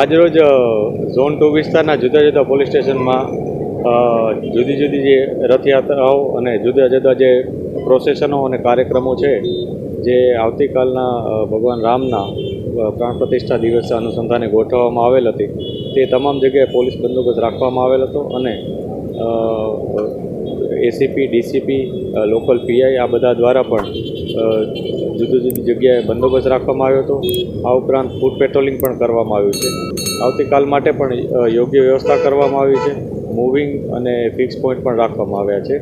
આજરોજ zone two વિસ્તારના જુદા જુદા પોલીસ સ્ટેશનમાં જુદી જુદી જે રથયાત્રાઓ અને જુદા જુદા જે પ્રોસેશનો અને કાર્યક્રમો છે, જે આવતીકાલના ભગવાન રામના પ્રાણ પ્રતિષ્ઠા દિવસ અનુસંધાને ગોઠવવામાં આવેલ હતી. તે તમામ જગ્યાએ પોલીસ બંદોબસ્ત રાખવામાં આવેલ હતો અને એસીપી, ડીસીપી લોકલ પીઆઈ આ બધા દ્વારા પણ જુદી જુદી જગ્યાએ બંદોબસ્ત રાખવામાં આવ્યો હતો. આ ઉપરાંત ફૂડ પેટ્રોલિંગ પણ કરવામાં આવ્યું છે. આવતીકાલ માટે પણ યોગ્ય વ્યવસ્થા કરવામાં આવી છે. મૂવિંગ અને ફિક્સ પોઈન્ટ પણ રાખવામાં આવ્યા છે.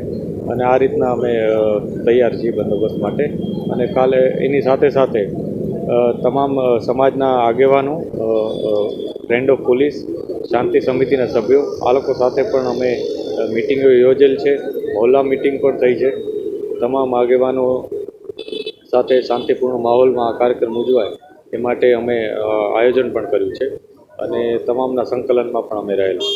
અને આ રીતના અમે તૈયાર છીએ બંદોબસ્ત માટે. અને કાલે એની સાથે સાથે તમામ સમાજના આગેવાનો ફ્રેન્ડ ઓફ પોલીસ શાંતિ સમિતિના સભ્યો, આ લોકો સાથે પણ અમે મિટિંગો યોજેલ છે. હોલા મિટિંગ પણ થઈ છે. તમામ આગેવાનો સાથે શાંતિપૂર્ણ માહોલમાં આ કાર્યક્રમ ઉજવાય એ માટે અમે આયોજન પણ કર્યું છે અને તમામના સંકલનમાં પણ અમે રહેલા